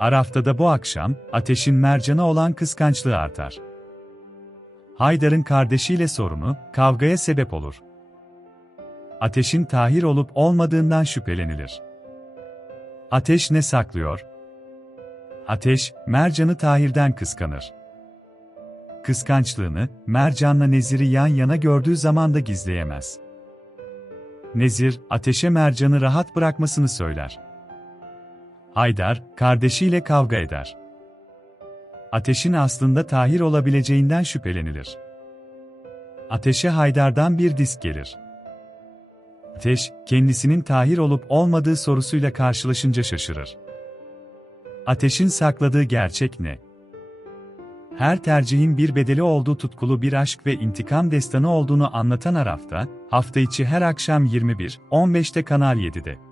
Araf'ta da bu akşam, Ateş'in Mercan'a olan kıskançlığı artar. Haydar'ın kardeşiyle sorunu, kavgaya sebep olur. Ateş'in Tahir olup olmadığından şüphelenilir. Ateş ne saklıyor? Ateş, Mercan'ı Tahir'den kıskanır. Kıskançlığını, Mercan'la Nezir'i yan yana gördüğü zaman da gizleyemez. Nezir, Ateş'e Mercan'ı rahat bırakmasını söyler. Haydar, kardeşiyle kavga eder. Ateş'in aslında Tahir olabileceğinden şüphelenilir. Ateş'e Haydar'dan bir disk gelir. Ateş, kendisinin Tahir olup olmadığı sorusuyla karşılaşınca şaşırır. Ateş'in sakladığı gerçek ne? Her tercihin bir bedeli olduğu tutkulu bir aşk ve intikam destanı olduğunu anlatan Araf'ta, hafta içi her akşam 21.15'te Kanal 7'de.